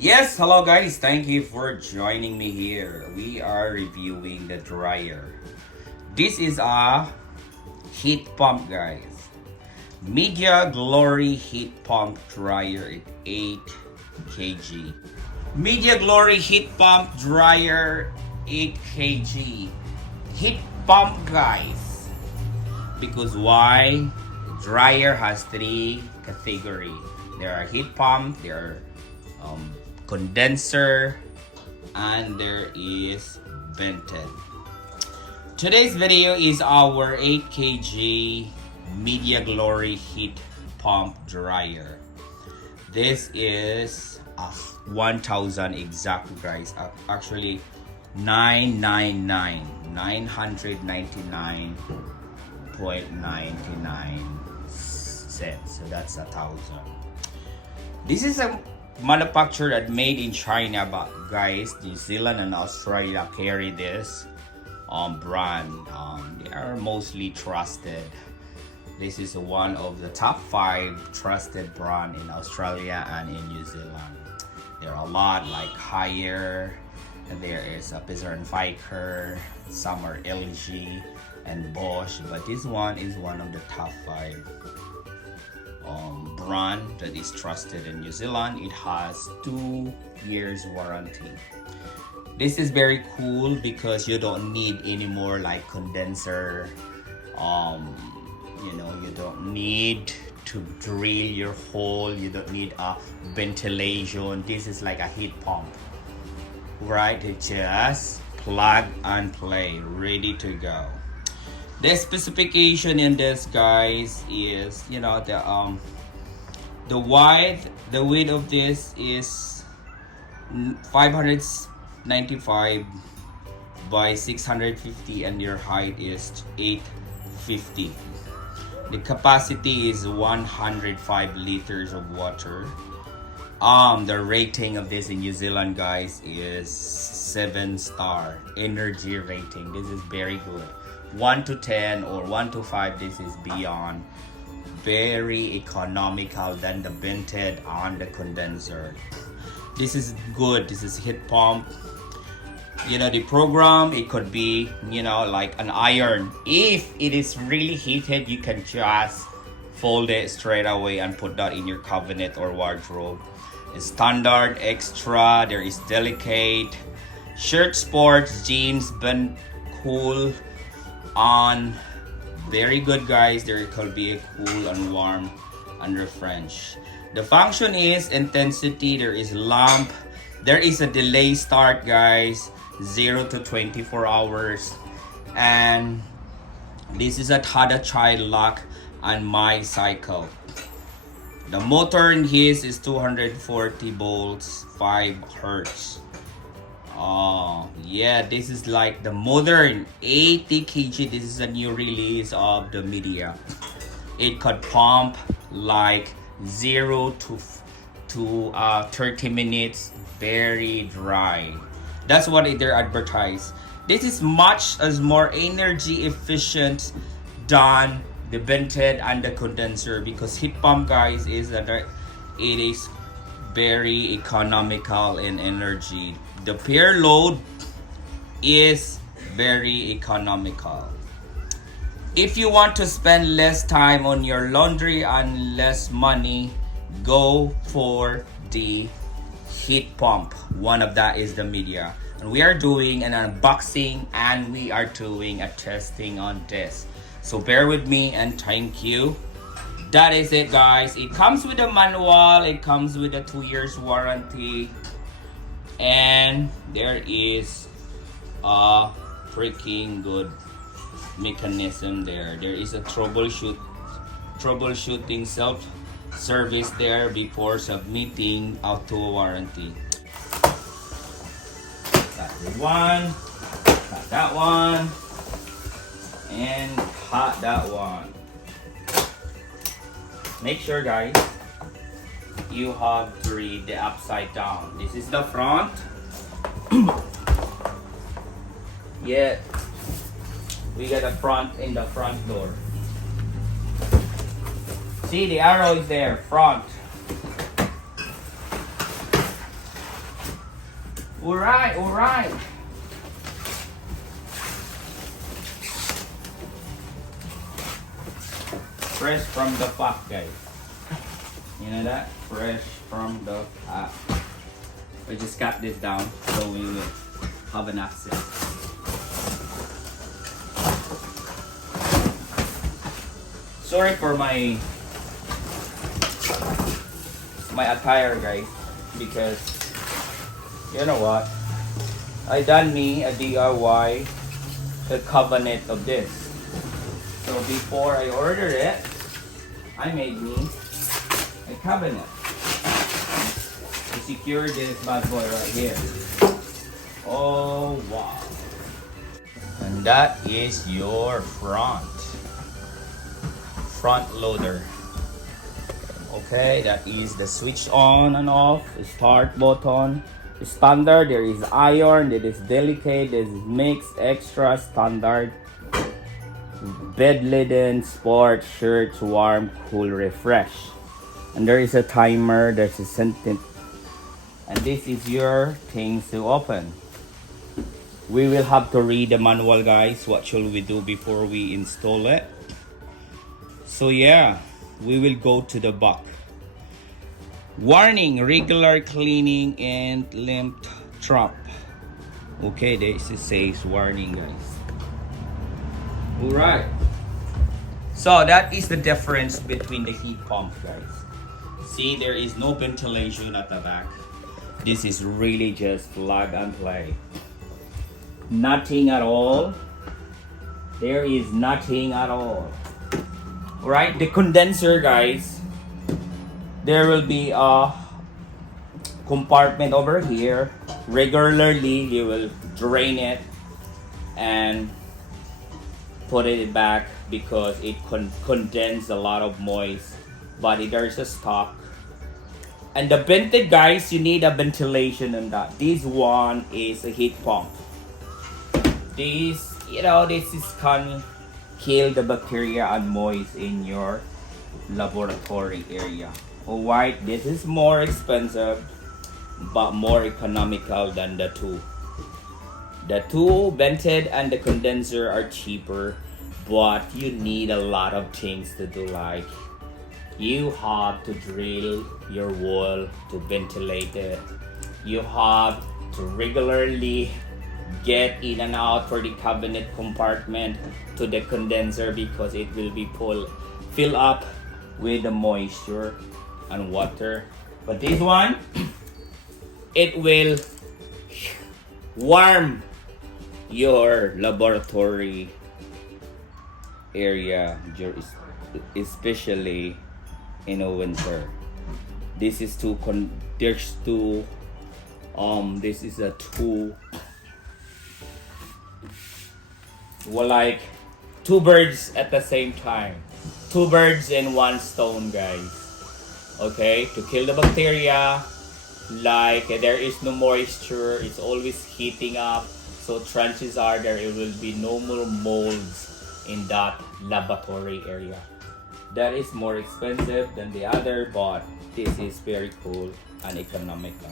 Yes, hello guys, thank you for joining me here. We are reviewing the dryer. This is a heat pump, guys. Midea Glory heat pump dryer at 8 kg. Midea Glory heat pump dryer 8 kg. Heat pump, guys. Because why? Dryer has three categories. There are heat pump, there are condenser, and there is vented. Today's video is our 8 kg Midea Glory heat pump dryer. This is a 1000 exact, guys. Actually 999.99 cents. So that's 1,000. This is a manufactured and made in China, but guys, New Zealand and Australia carry this brand. They are mostly trusted. This is one of the top 5 trusted brand in Australia and in New Zealand. There are a lot like Dyer, there is a Pizzer and Vicker, some are LG and Bosch, but this one is one of the top 5 brand that is trusted in New Zealand. It has 2 years warranty. This is very cool because you don't need any more like condenser. You don't need to drill your hole. You don't need a ventilation. This is like a heat pump, right? It just plug and play, ready to go. The specification in this, guys, is the width of this is 595 by 650 and your height is 850. The capacity is 105 liters of water. The rating of this in New Zealand, guys, is 7-star energy rating. This is very good. 1 to 10 or 1 to 5, this is beyond. Very economical than the vented and the condenser. This is good. This is heat pump. The program, it could be like an iron. If it is really heated, you can just fold it straight away and put that in your cabinet or wardrobe. It's standard, extra, there is delicate, shirt, sports, jeans, been cool on. Very good, guys. There could be a cool and warm and refresh. The function is intensity. There is lamp. There is a delay start, guys. 0 to 24 hours. And this is a Tada child lock and my cycle. The motor in his is 240 volts, 5 hertz. Yeah, this is like the modern 80 kg. This is a new release of the Midea. It could pump like 0 to 30 minutes, very dry. That's what they're advertised. This is much as more energy efficient than the vented and the condenser, because heat pump, guys, is that it is very economical in energy. The pair load is very economical. If you want to spend less time on your laundry and less money, go for the heat pump. One of that is the Midea. And we are doing an unboxing and we are doing a testing on this. So bear with me and thank you. That is it, guys. It comes with a manual. It comes with a 2 years warranty. And there is a freaking good mechanism there. There is a troubleshooting self-service there before submitting out to a warranty. Got one, got that one, and got that one. Make sure, guys, you have to read the upside down. This is the front. Yeah, we got a front in the front door. See, the arrow is there, front. Alright, alright. Fresh from the pack, guys. You know that? Fresh from the pack. We just cut this down so we will have an access. Sorry for my attire, guys, because you know what? I done me a DIY the cabinet of this. So before I ordered it, I made me a cabinet to secure this bad boy right here. Oh wow! And that is your front loader. Okay, that is the switch on and off, start button. Standard, there is iron, there is delicate, there is mixed, extra, standard, bed linen, sport, shirt, warm, cool, refresh. And there is a timer, there's a sentence, and this is your things to open. We will have to read the manual, guys. What should we do before we install it? So yeah, we will go to the back. Warning, regular cleaning and limp trap. Okay, this says warning, guys. Alright. So that is the difference between the heat pump, guys. See, there is no ventilation at the back. This is really just plug and play. Nothing at all. There is nothing at all. Alright, the condenser, guys. There will be a compartment over here. Regularly, you will drain it and put it back because it condenses a lot of moist. But there's a stock. And the vented, guys, you need a ventilation on that. This one is a heat pump. This, this is can kill the bacteria and moist in your laboratory area. Alright, this is more expensive but more economical than the two. The two vented and the condenser are cheaper, but you need a lot of things to do, like you have to drill your wall to ventilate it. You have to regularly get in and out for the cabinet compartment to the condenser because it will be fill up with the moisture and water. But this one, it will warm your laboratory area, especially in the winter. This is this is a like two birds at the same time. Two birds in one stone, guys. Okay, to kill the bacteria, like there is no moisture, it's always heating up, so chances are there will be no more molds in that laboratory area. That is more expensive than the other, but this is very cool and economical.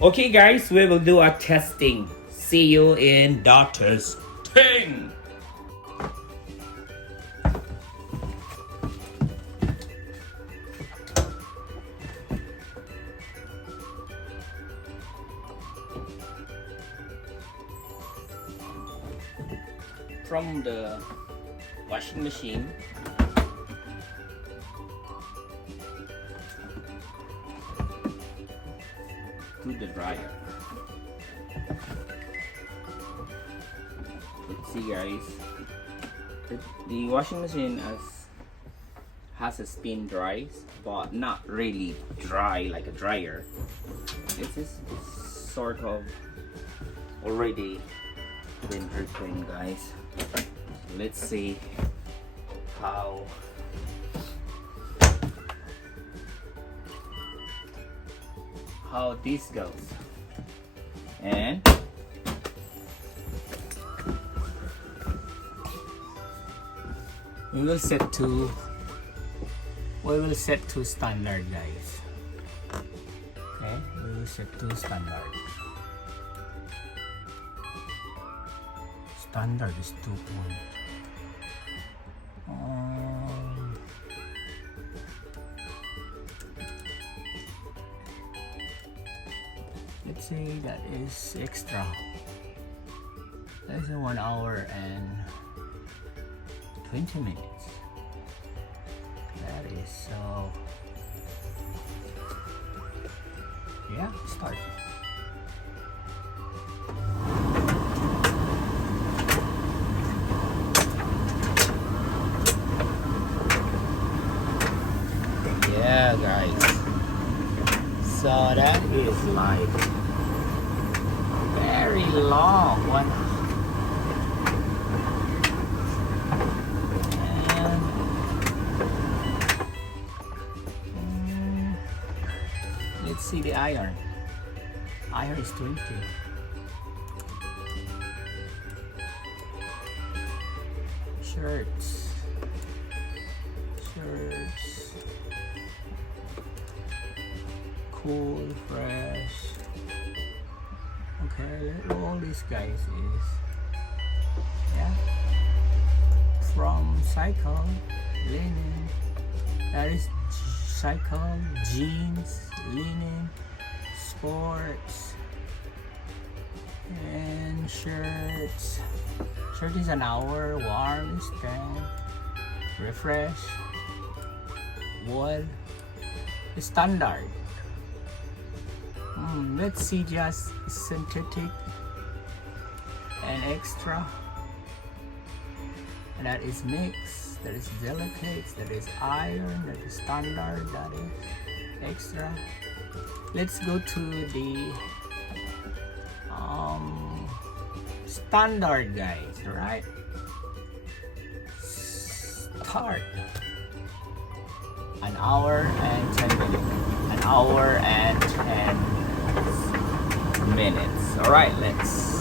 Okay, guys, we will do a testing. See you in the testing. From the washing machine to the dryer. Let's see, guys. The washing machine has a spin dries, but not really dry like a dryer. This is sort of already been dripping, guys. Let's see how this goes. And we will set to standard, guys. Okay, we will set to standard. Standard is 2 point. Let's say that is extra. That is 1 hour and 20 minutes. That is so. Yeah, start. Yeah, guys. So that is like very long one. And let's see the iron. Iron is 20. Shirts. Cool, fresh. Okay, all these guys is, yeah, from cycle, linen, that is cycle, jeans, linen, sports, and shirts. Shirt is an hour, warm is 10, refresh, wool, standard. Let's see just synthetic and extra. And that is mix, that is delicate, that is iron, that is standard, that is extra. Let's go to the standard, guys, right? Start. An hour and 10 minutes. An hour and 10 minutes. All right, let's